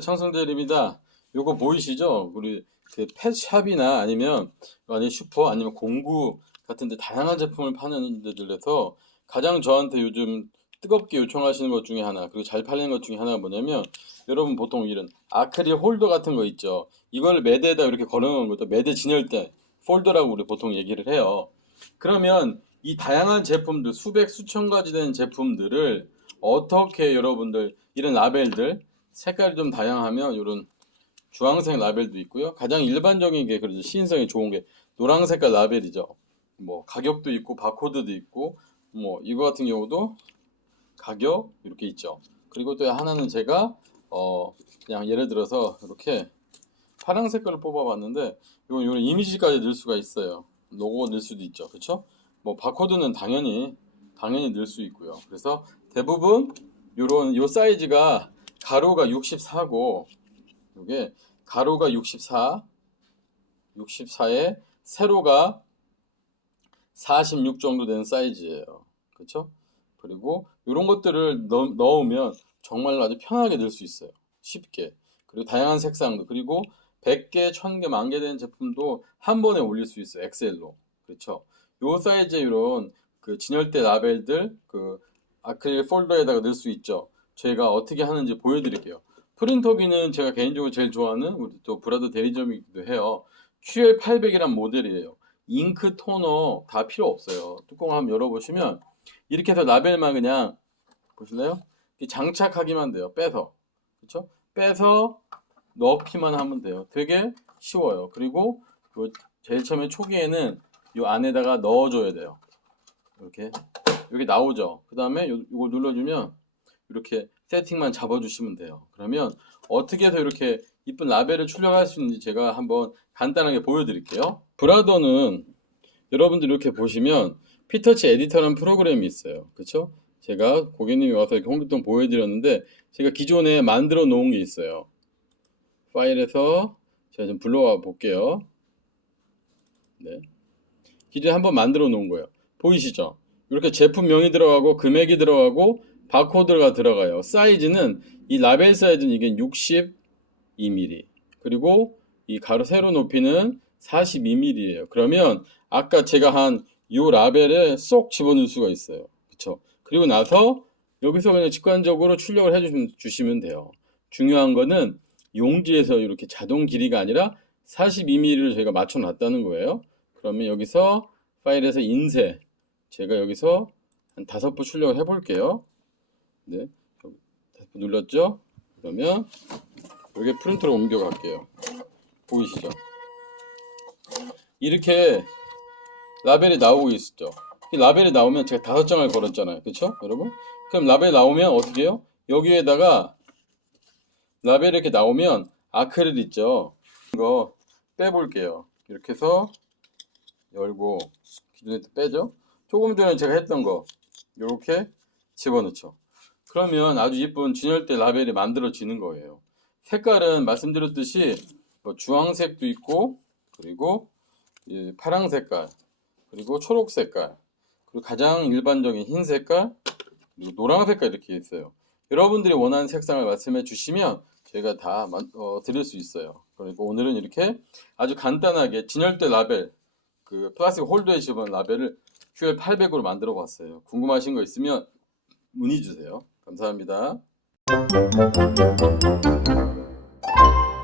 창성대리입니다. 요거 보이시죠? 우리 그 펫샵이나 아니면 아니 슈퍼 아니면 공구 같은 데 다양한 제품을 파는 데들에서 가장 저한테 요즘 뜨겁게 요청하시는 것 중에 하나 그리고 잘 팔리는 것 중에 하나가 뭐냐면 여러분 보통 이런 아크릴 홀더 같은 거 있죠. 이걸 매대에다 이렇게 걸어놓은 것도 매대 진열대 폴더라고 우리 보통 얘기를 해요. 그러면 이 다양한 제품들 수백 수천 가지 되는 제품들을 어떻게 여러분들 이런 라벨들 색깔이 좀 다양하면 이런 주황색 라벨도 있고요. 가장 일반적인 게 그래도 시인성이 좋은 게 노랑 색깔 라벨이죠. 뭐 가격도 있고 바코드도 있고 뭐 이거 같은 경우도 가격 이렇게 있죠. 그리고 또 하나는 제가 어 그냥 예를 들어서 이렇게 파란 색깔을 뽑아봤는데 이거 이런 이미지까지 넣을 수가 있어요. 로고 넣을 수도 있죠. 그렇죠? 뭐 바코드는 당연히 당연히 넣을 수 있고요. 그래서 대부분 요런 요 사이즈가 가로가 64고 이게 가로가 64 64에 세로가 46 정도 되는 사이즈예요. 그렇죠? 그리고 이런 것들을 넣, 넣으면 정말로 아주 편하게 넣을 수 있어요. 쉽게. 그리고 다양한 색상도 그리고 100개, 1000개, 만 개 되는 제품도 한 번에 올릴 수 있어요. 엑셀로. 그렇죠? 요 사이즈의 이런 그 진열대 라벨들 그 아크릴 폴더에다가 넣을 수 있죠. 저희가 어떻게 하는지 보여드릴게요. 프린터기는 제가 개인적으로 제일 좋아하는 우리 또 브라더 대리점이기도 해요. QL800이란 모델이에요. 잉크 토너 다 필요 없어요. 뚜껑 한번 열어보시면 이렇게 해서 라벨만 그냥 보실래요? 장착하기만 돼요. 빼서 그렇죠? 빼서 넣기만 하면 돼요. 되게 쉬워요. 그리고 요 제일 처음에 초기에는 이 안에다가 넣어줘야 돼요. 이렇게 여기 나오죠. 그 다음에 이거 눌러주면 이렇게 세팅만 잡아주시면 돼요. 그러면 어떻게 해서 이렇게 이쁜 라벨을 출력할 수 있는지 제가 한번 간단하게 보여드릴게요. 브라더는 여러분들 이렇게 보시면 피터치 에디터라는 프로그램이 있어요. 그쵸? 제가 고객님이 와서 이렇게 홈기통 보여드렸는데 제가 기존에 만들어 놓은 게 있어요. 파일에서 제가 좀 불러와 볼게요. 네. 기존에 한번 만들어 놓은 거예요. 보이시죠? 이렇게 제품명이 들어가고 금액이 들어가고 바코드가 들어가요. 사이즈는 이 라벨 사이즈는 이게 62mm 그리고 이 가로 세로 높이는 42mm예요. 그러면 아까 제가 한 이 라벨에 쏙 집어넣을 수가 있어요. 그쵸? 그리고 나서 여기서 그냥 직관적으로 출력을 해 주시면 돼요. 중요한 거는 용지에서 이렇게 자동 길이가 아니라 42mm를 저희가 맞춰 놨다는 거예요. 그러면 여기서 파일에서 인쇄 제가 여기서 한 다섯 부 출력을 해 볼게요. 네. 부 눌렀죠? 그러면 여기 프린터로 옮겨 갈게요. 보이시죠? 이렇게 라벨이 나오고 있죠. 이 라벨이 나오면 제가 다섯 장을 걸었잖아요. 그렇죠? 여러분? 그럼 라벨 나오면 어떻게 해요? 여기에다가 라벨 이렇게 나오면 아크릴 있죠. 이거 빼볼게요. 이렇게 해서 열고 기존에 빼죠. 조금 전에 제가 했던 거 이렇게 집어넣죠. 그러면 아주 예쁜 진열대 라벨이 만들어지는 거예요. 색깔은 말씀드렸듯이 뭐 주황색도 있고 그리고 이 파랑 색깔 그리고 초록 색깔 그리고 가장 일반적인 흰 색깔 그리고 노랑 색깔 이렇게 있어요. 여러분들이 원하는 색상을 말씀해 주시면 저희가 다 만- 어, 드릴 수 있어요. 그리고 오늘은 이렇게 아주 간단하게 진열대 라벨 그 플라스틱 홀더에 집어넣은 라벨을 QL800으로 만들어 봤어요. 궁금하신 거 있으면 문의 주세요. 감사합니다.